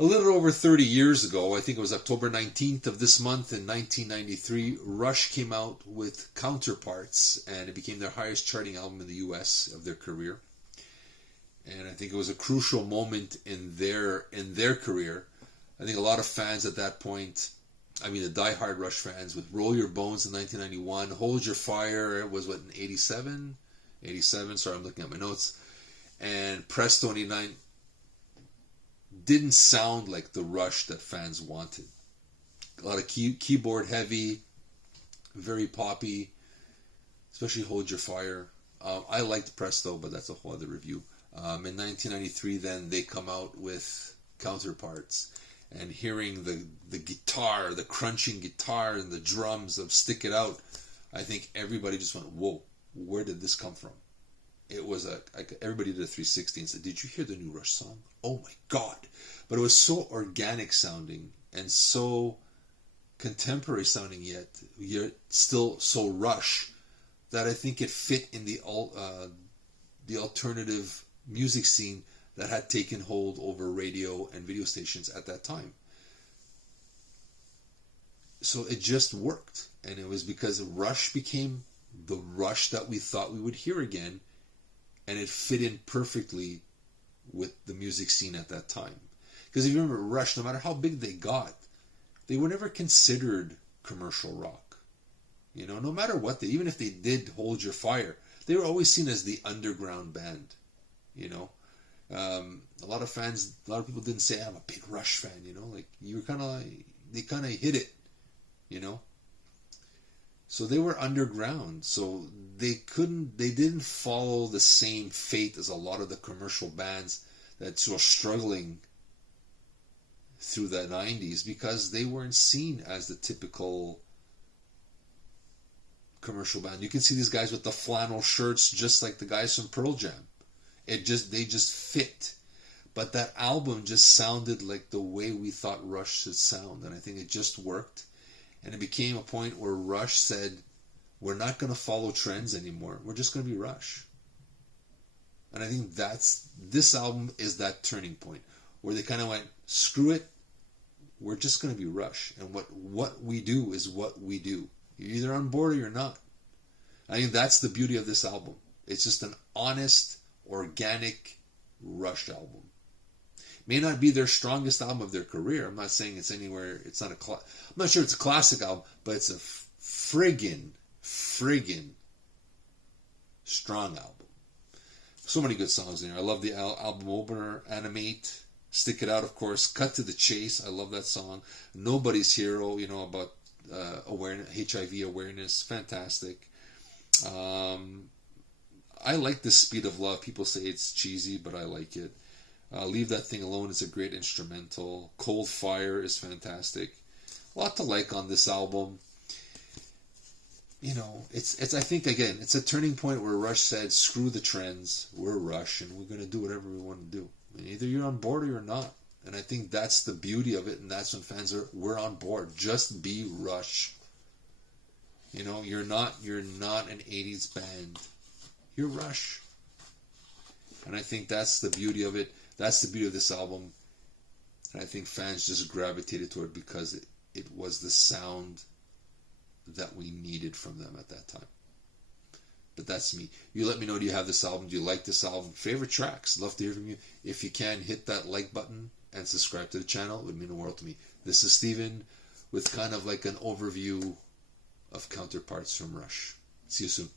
A little over 30 years ago, I think it was October 19th of this month in 1993, Rush came out with Counterparts, and it became their highest charting album in the US of their career. And I think it was a crucial moment in their career. I think a lot of fans at that point, I mean the diehard Rush fans, with Roll Your Bones in 1991, Hold Your Fire was what, in 87? 87, sorry, I'm looking at my notes. And Presto 89 didn't sound like the Rush that fans wanted. A lot of keyboard heavy, very poppy, especially Hold Your Fire. I liked Presto, but that's a whole other review. In 1993, then, they come out with Counterparts. And hearing the guitar, the crunching guitar and the drums of Stick It Out, I think everybody just went, whoa, where did this come from? It was everybody did a 360 and said, did you hear the new Rush song? Oh my God. But it was so organic sounding and so contemporary sounding, yet still so Rush, that I think it fit in the alternative music scene that had taken hold over radio and video stations at that time. So it just worked. And it was because Rush became the Rush that we thought we would hear again. And it fit in perfectly with the music scene at that time. Because if you remember, Rush, no matter how big they got, they were never considered commercial rock. You know, no matter what, even if they did Hold Your Fire, they were always seen as the underground band. You know, a lot of people didn't say, I'm a big Rush fan, you know, like they kind of hit it, you know. So they were underground, so they didn't follow the same fate as a lot of the commercial bands that were struggling through the 90s, because they weren't seen as the typical commercial band. You can see these guys with the flannel shirts just like the guys from Pearl Jam. They just fit. But that album just sounded like the way we thought Rush should sound, and I think it just worked. And it became a point where Rush said, we're not going to follow trends anymore. We're just going to be Rush. And I think this album is that turning point where they kind of went, screw it. We're just going to be Rush. And what we do is what we do. You're either on board or you're not. I think that's the beauty of this album. It's just an honest, organic Rush album. May not be their strongest album of their career. I'm not saying it's anywhere. It's not I'm not sure it's a classic album, but it's a friggin' strong album. So many good songs in there. I love the album opener, Animate, Stick It Out, of course, Cut to the Chase. I love that song. Nobody's Hero, you know, about awareness, HIV awareness. Fantastic. I like The Speed of Love. People say it's cheesy, but I like it. Leave That Thing Alone is a great instrumental. Cold Fire is fantastic. A lot to like on this album. You know, it's I think, again, it's a turning point where Rush said, screw the trends, we're Rush, and we're going to do whatever we want to do. And either you're on board or you're not. And I think that's the beauty of it, and that's when fans we're on board. Just be Rush. You know, you're not an 80s band. You're Rush. And I think that's the beauty of it. That's the beauty of this album. And I think fans just gravitated toward it because it was the sound that we needed from them at that time. But that's me. You let me know, do you have this album? Do you like this album? Favorite tracks? Love to hear from you. If you can, hit that like button and subscribe to the channel. It would mean the world to me. This is Steven with kind of like an overview of Counterparts from Rush. See you soon.